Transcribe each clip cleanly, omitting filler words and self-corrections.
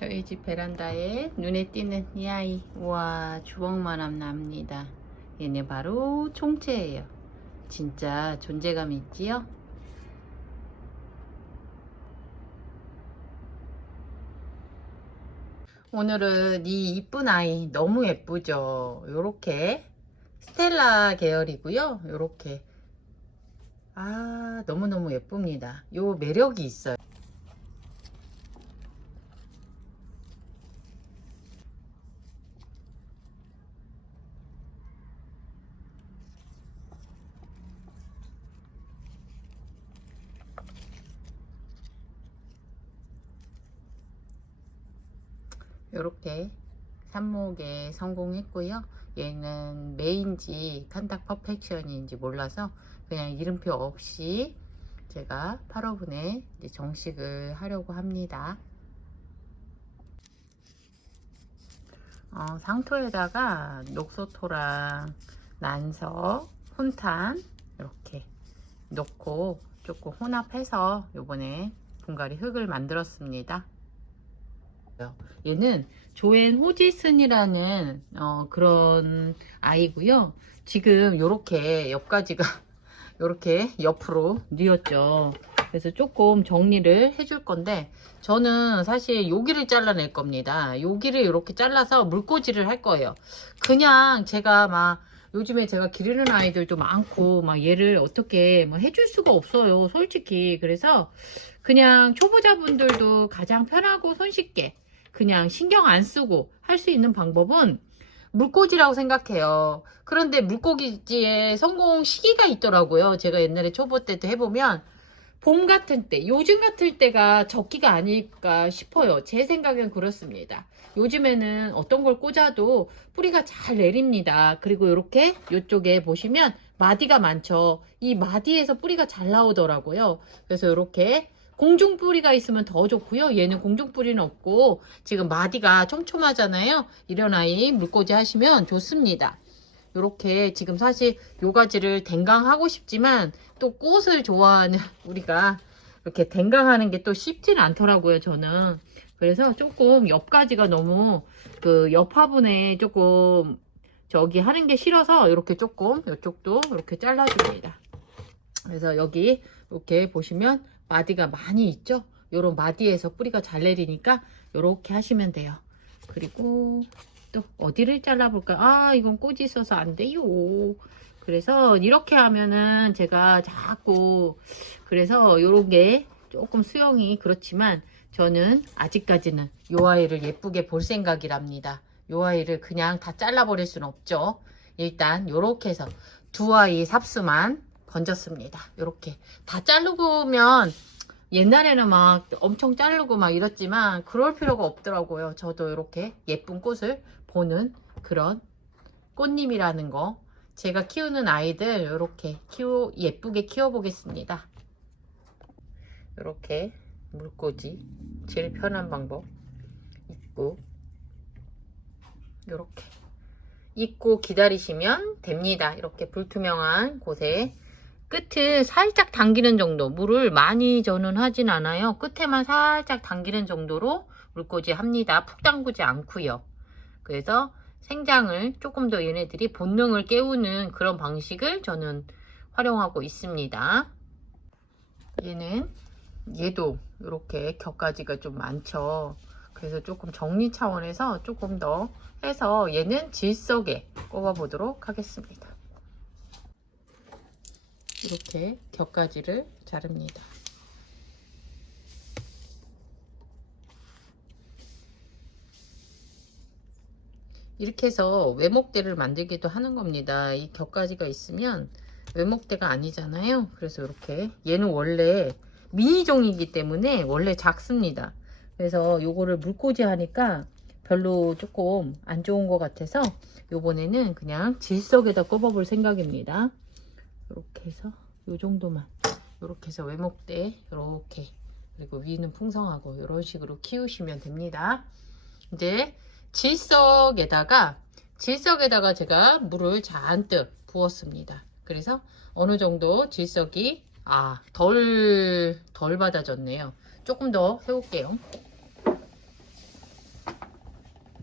저희 집 베란다에 눈에 띄는 이 아이. 우와, 주먹만함 납니다. 얘네 바로 총채예요. 진짜 존재감 있지요? 오늘은 이 이쁜 아이 너무 예쁘죠? 요렇게 스텔라 계열이고요. 요렇게 너무너무 예쁩니다. 요 매력이 있어요. 요렇게 삽목에 성공했고요. 얘는 매인지 칸닥 퍼펙션인지 몰라서 그냥 이름표 없이 제가 8호분에 정식을 하려고 합니다. 상토에다가 녹소토랑 난석, 혼탄 이렇게 넣고 조금 혼합해서 요번에 분갈이 흙을 만들었습니다. 얘는 조앤 호지슨이라는 그런 아이고요. 지금 요렇게 옆가지가 요렇게 옆으로 뉘었죠. 그래서 조금 정리를 해줄 건데, 저는 사실 여기를 잘라낼 겁니다. 여기를 이렇게 잘라서 물꽂이를 할 거예요. 그냥 제가 막 요즘에 제가 기르는 아이들도 많고 막 얘를 어떻게 뭐 해줄 수가 없어요, 솔직히. 그래서 그냥 초보자분들도 가장 편하고 손쉽게 그냥 신경 안 쓰고 할 수 있는 방법은 물꽂이라고 생각해요. 그런데 물꽂이에 성공 시기가 있더라고요. 제가 옛날에 초보 때도 해보면 봄 같은 때, 요즘 같은 때가 적기가 아닐까 싶어요. 제 생각엔 그렇습니다. 요즘에는 어떤 걸 꽂아도 뿌리가 잘 내립니다. 그리고 이렇게 이쪽에 보시면 마디가 많죠. 이 마디에서 뿌리가 잘 나오더라고요. 그래서 이렇게 공중 뿌리가 있으면 더 좋고요. 얘는 공중 뿌리는 없고 지금 마디가 촘촘하잖아요. 이런 아이 물꽂이 하시면 좋습니다. 이렇게 지금 사실 요 가지를 댕강하고 싶지만 또 꽃을 좋아하는 우리가 이렇게 댕강하는 게 또 쉽지는 않더라고요, 저는. 그래서 조금 옆가지가 너무 그 옆 화분에 조금 저기 하는 게 싫어서 이렇게 조금 이쪽도 이렇게 잘라줍니다. 그래서 여기 이렇게 보시면 마디가 많이 있죠? 요런 마디에서 뿌리가 잘 내리니까 이렇게 하시면 돼요. 그리고 또 어디를 잘라볼까? 이건 꽂이 있어서 안 돼요. 그래서 이렇게 하면은 제가 자꾸 그래서 요런 게 조금 수영이 그렇지만 저는 아직까지는 요 아이를 예쁘게 볼 생각이랍니다. 요 아이를 그냥 다 잘라버릴 수는 없죠. 일단 요렇게 해서 두 아이 삽수만 건졌습니다. 요렇게 다 자르고면 옛날에는 막 엄청 자르고 막 이랬지만 그럴 필요가 없더라고요. 저도 이렇게 예쁜 꽃을 보는 그런 꽃님이라는 거, 제가 키우는 아이들 이렇게 예쁘게 키워 보겠습니다. 이렇게 물꽂이 제일 편한 방법 있고, 이렇게 입고 기다리시면 됩니다. 이렇게 불투명한 곳에 끝을 살짝 당기는 정도, 물을 많이 저는 하진 않아요. 끝에만 살짝 당기는 정도로 물꽂이 합니다. 푹 담그지 않고요. 그래서 생장을 조금 더 얘네들이 본능을 깨우는 그런 방식을 저는 활용하고 있습니다. 얘도 이렇게 겹가지가 좀 많죠. 그래서 조금 정리 차원에서 조금 더 해서 얘는 질석에 꼽아 보도록 하겠습니다. 이렇게 겹가지를 자릅니다. 이렇게 해서 외목대를 만들기도 하는 겁니다. 이 겹가지가 있으면 외목대가 아니잖아요. 그래서 이렇게 얘는 원래 미니종이기 때문에 원래 작습니다. 그래서 요거를 물꽂이 하니까 별로 조금 안 좋은 것 같아서 요번에는 그냥 질석에다 꼽아볼 생각입니다. 이렇게 해서 요 정도만, 이렇게 해서 외목대 이렇게, 그리고 위는 풍성하고 이런 식으로 키우시면 됩니다. 이제 질석에다가 제가 물을 잔뜩 부었습니다. 그래서 어느 정도 질석이 덜 받아졌네요. 조금 더 해볼게요.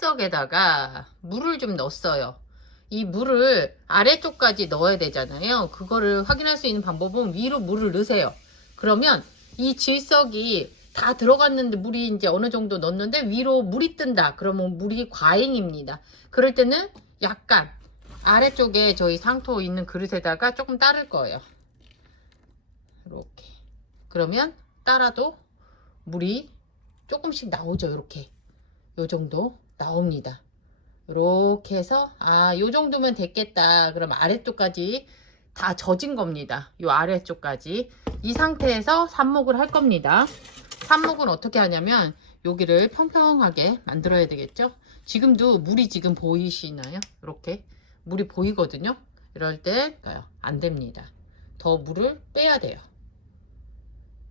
믹서기에다가 물을 좀 넣었어요. 이 물을 아래쪽까지 넣어야 되잖아요. 그거를 확인할 수 있는 방법은 위로 물을 넣으세요. 그러면 이 질석이 다 들어갔는데 물이 이제 어느 정도 넣었는데 위로 물이 뜬다. 그러면 물이 과잉입니다. 그럴 때는 약간 아래쪽에 저희 상토 있는 그릇에다가 조금 따를 거예요. 이렇게. 그러면 따라도 물이 조금씩 나오죠. 이렇게. 요 정도 나옵니다. 이렇게 해서 요 정도면 됐겠다. 그럼 아래쪽까지 다 젖은 겁니다. 요 아래쪽까지. 이 상태에서 삽목을 할 겁니다. 삽목은 어떻게 하냐면 여기를 평평하게 만들어야 되겠죠. 지금도 물이 지금 보이시나요? 이렇게 물이 보이거든요. 이럴 때 안 됩니다. 더 물을 빼야 돼요.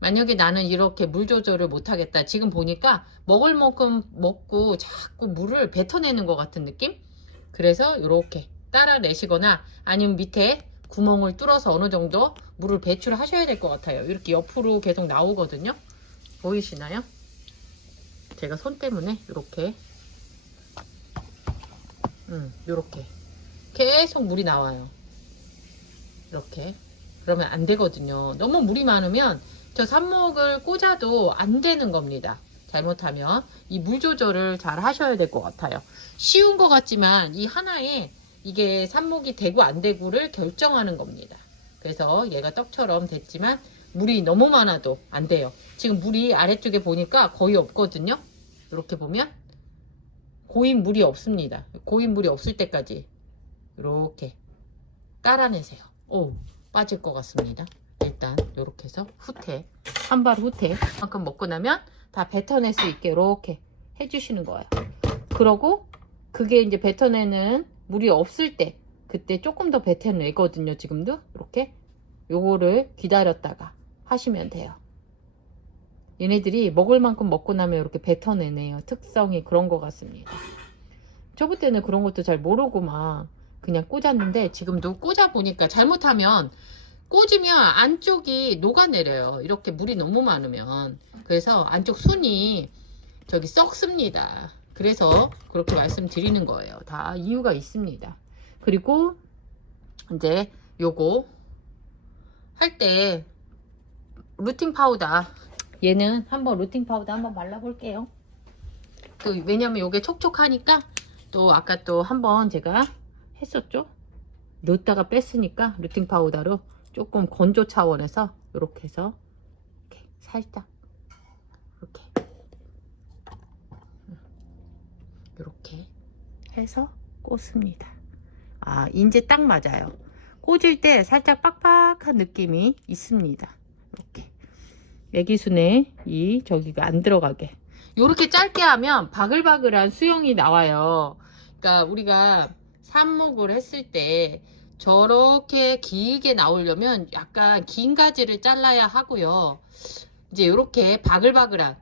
만약에 나는 이렇게 물 조절을 못하겠다. 지금 보니까 먹을 만큼 먹고 자꾸 물을 뱉어내는 것 같은 느낌? 그래서 이렇게 따라내시거나 아니면 밑에 구멍을 뚫어서 어느 정도 물을 배출하셔야 될 것 같아요. 이렇게 옆으로 계속 나오거든요. 보이시나요? 제가 손 때문에 이렇게 이렇게 계속 물이 나와요. 이렇게. 그러면 안 되거든요. 너무 물이 많으면 저 삽목을 꽂아도 안 되는 겁니다. 잘못하면 이 물 조절을 잘 하셔야 될 것 같아요. 쉬운 것 같지만 이 하나에 이게 삽목이 되고 안 되고를 결정하는 겁니다. 그래서 얘가 떡처럼 됐지만 물이 너무 많아도 안 돼요. 지금 물이 아래쪽에 보니까 거의 없거든요. 이렇게 보면 고인 물이 없습니다. 고인 물이 없을 때까지 이렇게 깔아내세요. 오, 빠질 것 같습니다. 일단 이렇게 해서 후퇴, 한 발 후퇴 만큼 먹고 나면 다 뱉어낼 수 있게 이렇게 해주시는 거예요. 그러고 그게 이제 뱉어내는 물이 없을 때 그때 조금 더 뱉어내거든요. 지금도 이렇게 요거를 기다렸다가 하시면 돼요. 얘네들이 먹을 만큼 먹고 나면 이렇게 뱉어내네요. 특성이 그런 것 같습니다. 저번 때는 그런 것도 잘 모르고 막 그냥 꽂았는데 지금도 꽂아 보니까 잘못하면 꽂으면 안쪽이 녹아내려요. 이렇게 물이 너무 많으면. 그래서 안쪽 순이 저기 썩습니다. 그래서 그렇게 말씀드리는 거예요. 다 이유가 있습니다. 그리고 이제 요거 할 때 루팅 파우더, 얘는 한번 루팅 파우더 한번 말라볼게요. 왜냐면 요게 촉촉하니까 또 아까 또 한번 제가 했었죠. 넣었다가 뺐으니까 루팅 파우더로 조금 건조 차원에서 이렇게 해서 이렇게 살짝 이렇게 해서 꽂습니다. 이제 딱 맞아요. 꽂을 때 살짝 빡빡한 느낌이 있습니다. 이렇게 애기순에 저기가 안 들어가게 이렇게 짧게 하면 바글바글한 수영이 나와요. 그러니까 우리가 삽목을 했을 때 저렇게 길게 나오려면 약간 긴 가지를 잘라야 하고요. 이제 이렇게 바글바글한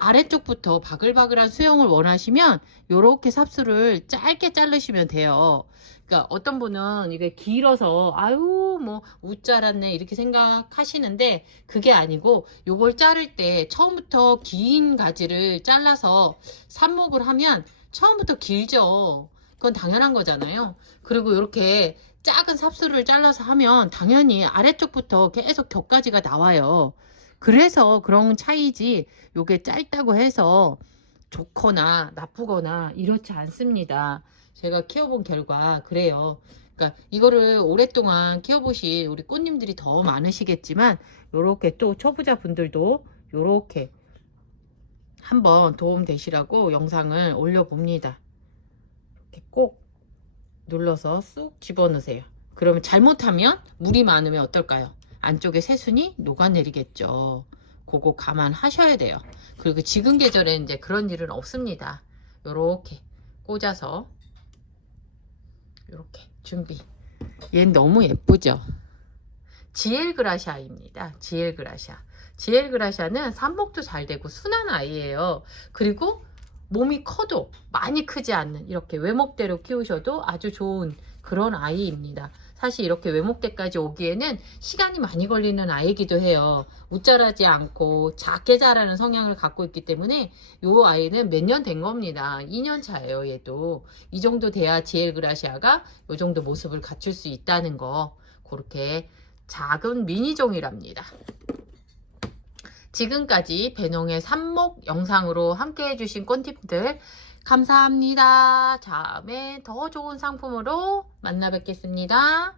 아래쪽부터 바글바글한 수영을 원하시면 이렇게 삽수를 짧게 자르시면 돼요. 그러니까 어떤 분은 이게 길어서 아유 뭐 웃자랐네 이렇게 생각하시는데 그게 아니고 요걸 자를 때 처음부터 긴 가지를 잘라서 삽목을 하면 처음부터 길죠. 그건 당연한 거잖아요. 그리고 이렇게 작은 삽수를 잘라서 하면 당연히 아래쪽부터 계속 격가지가 나와요. 그래서 그런 차이지 요게 짧다고 해서 좋거나 나쁘거나 이렇지 않습니다. 제가 키워본 결과 그래요. 그러니까 이거를 오랫동안 키워보신 우리 꽃님들이 더 많으시겠지만 요렇게 또 초보자 분들도 요렇게 한번 도움 되시라고 영상을 올려봅니다. 이렇게 꼭 눌러서 쑥 집어넣으세요. 그러면 잘못하면 물이 많으면 어떨까요? 안쪽에 새순이 녹아내리겠죠. 그거 감안하셔야 돼요. 그리고 지금 계절에 이제 그런 일은 없습니다. 요렇게 꽂아서 요렇게 준비. 얘는 너무 예쁘죠? 지엘그라샤입니다. 지엘그라샤. 지엘그라샤는 삽목도 잘 되고 순한 아이예요. 그리고 몸이 커도 많이 크지 않는 이렇게 외목대로 키우셔도 아주 좋은 그런 아이입니다. 사실 이렇게 외목대까지 오기에는 시간이 많이 걸리는 아이이기도 해요. 웃자라지 않고 작게 자라는 성향을 갖고 있기 때문에 이 아이는 몇 년 된 겁니다. 2년 차예요. 얘도 이 정도 돼야 GL 그라시아가 이 정도 모습을 갖출 수 있다는 거, 그렇게 작은 미니종이랍니다. 지금까지 배농의 삽목 영상으로 함께 해주신 꼰팀들 감사합니다. 다음에 더 좋은 상품으로 만나 뵙겠습니다.